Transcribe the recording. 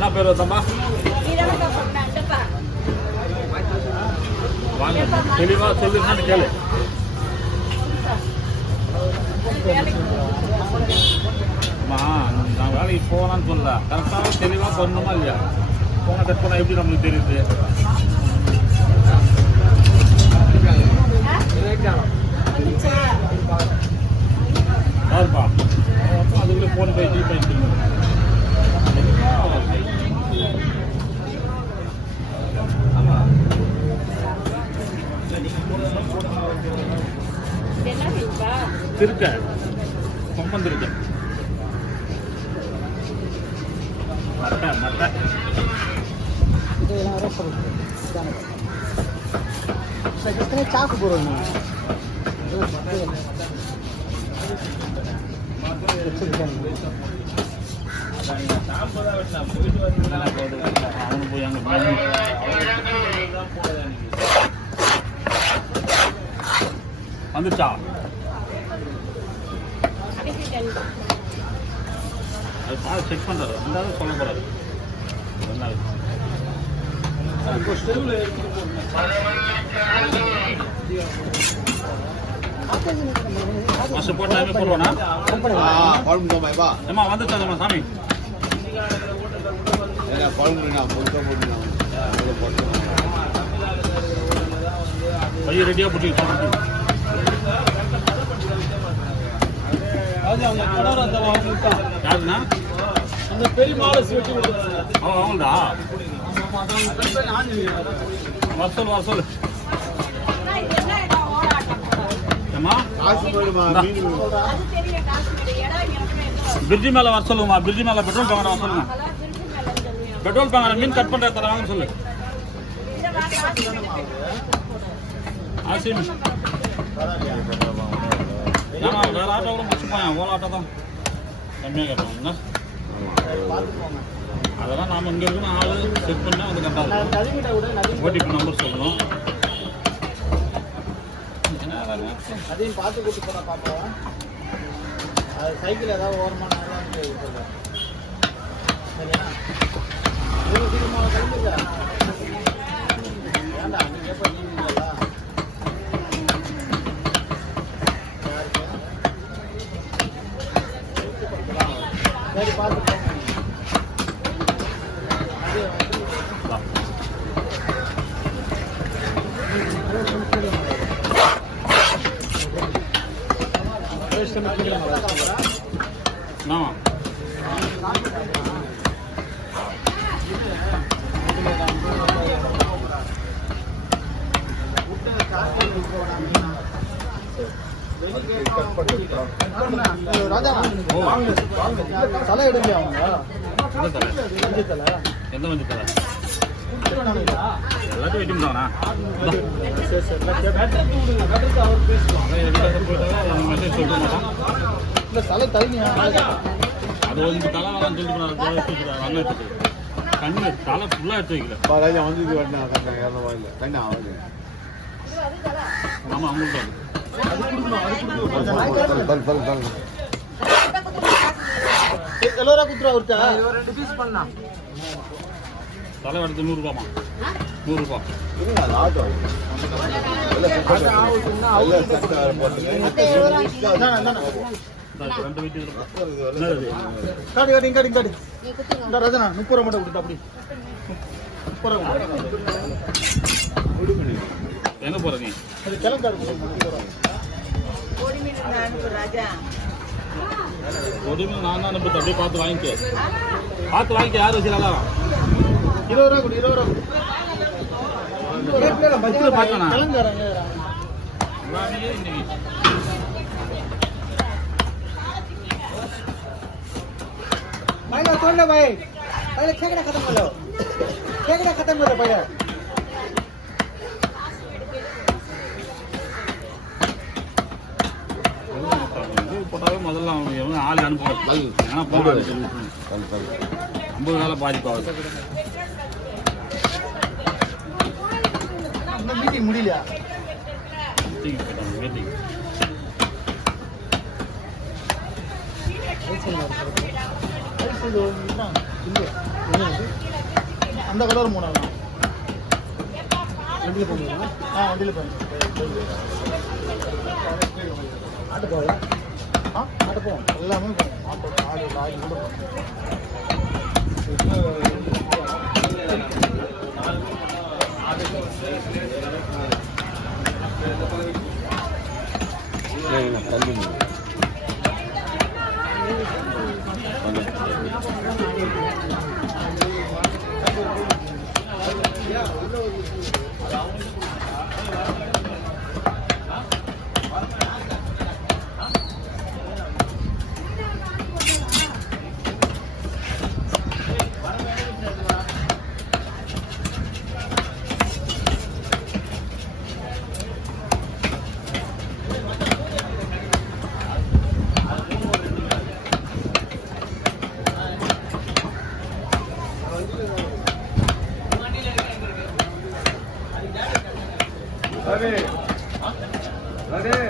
என்ன பேர் வந்தம்மா? வாங்க தெளிவாக சொல்லுங்கன்னு கேளு. அம்மா நான் வேலைக்கு போகலான்னு சொல்லல, கரெக்டாக தெளிவாக சொல்லணுமா இல்லையா? போன கட் பண்ணால் எப்படி நம்மளுக்கு தெரியுது? யாருப்பா அதுக்குள்ளே ஃபோன் போய் பண்ணிட்டு திருக்க கொம்பன் திருக்க மட்டை மட்டை சாக்கு போடுவோம். வந்துச்சா? அது பார்த்து செக் பண்ணுறாரு, ரெண்டாவது சொல்ல போகிறாரு. ரெண்டாவது ஃபஸ்ட்டு போட்டாலுமே போடுவானா? ஏம்மா வந்துச்சாதம்மா சாமி? பையன் ரெடியாக போட்டு யாருண்ணா? அந்த பெரிய மாலை வெட்டி அவங்கள்டா வசூல் வசூல். பிரிட்ஜி மேலே வர சொல்லுங்கம்மா. பிரிட்ஜி மேலே பெட்ரோல் பங்க் வர சொல்லுங்க. பெட்ரோல் பங்க் மீன் கட் பண்ணுற தர வாங்க சொல்லு. ஆசிம் ஏன்னா வேறு ஆட்டோ கூட முடிச்சுப்போம். ஓலா ஆட்டோ தான் கம்மியாக கேட்பாங்க. அதெல்லாம் நாம் இங்கே இருக்கணும். ஆள் செக் பண்ணால் வந்து கரெக்டாக ஓடிபி நம்பர் சொல்லணும். அதையும் பார்த்து கூட்டு போனா பார்ப்போம். அது சைக்கிள் ஏதாவது ஓரமான சரியா கிளம்புங்க. ஏண்டா நீங்க எப்போ நீங்களா சரி பார்த்து போங்க. தலை எடுங்க. எந்த மஞ்சள் தலை எல்லாத்தையும் வெட்டி முடியாங்கண்ணா. மெசேஜ் சொல்லிட்டு மாட்டான். தலை தனியா அது வந்து தலை வேணாம் சொல்லிட்டு அண்ணன் எடுத்து கண்ணு தலை ஃபுல்லாக எடுத்து வைக்கல. ஆமாம் அவங்களுக்கு எல்லோரா குத்துறா ஒருத்தா 2 பீஸ் பண்ணா தலை எடுத்து 100 ரூபாமா? 100 ரூபா. ரெண்டு வீட்டு ரஜனா 30 ரூபா மட்டும் கொடுத்தா. அப்படி 30 ரூபா எங்க போற நீ? அது கிளங்காரு ஒடிமீன் நான் தான் அனுப்பி அப்படியே பார்த்து வாங்கிக்க. பார்த்து வாங்கிக்க. யார் வச்சுருக்கா? 20 ரூபா கொடு. 20 ரூபா கொடு. பார்க்கணும் கிளங்காரங்க भाई ना तोड़ लो भाई. पहले खेकड़ा खत्म कर लो. खेकड़ा खत्म करो पहले. போட்டாவே முதல்ல அவங்க ஆள் அனுப்புவாங்க. ஏன்னா போடாது 50 வேலை பாதிப்பாகுது. மீட்டிங் முடியலையா? மீட்டிங் அந்த கலர் 3 ஆகும். வண்டியில் போகணுங்களா? வண்டியில் போங்க. ஆட்டு போகல? ஆட்டோ போவோம், எல்லாமே போவோம். ஆட்டோ, ஆடு, லாரி கூட போவோம். Ready?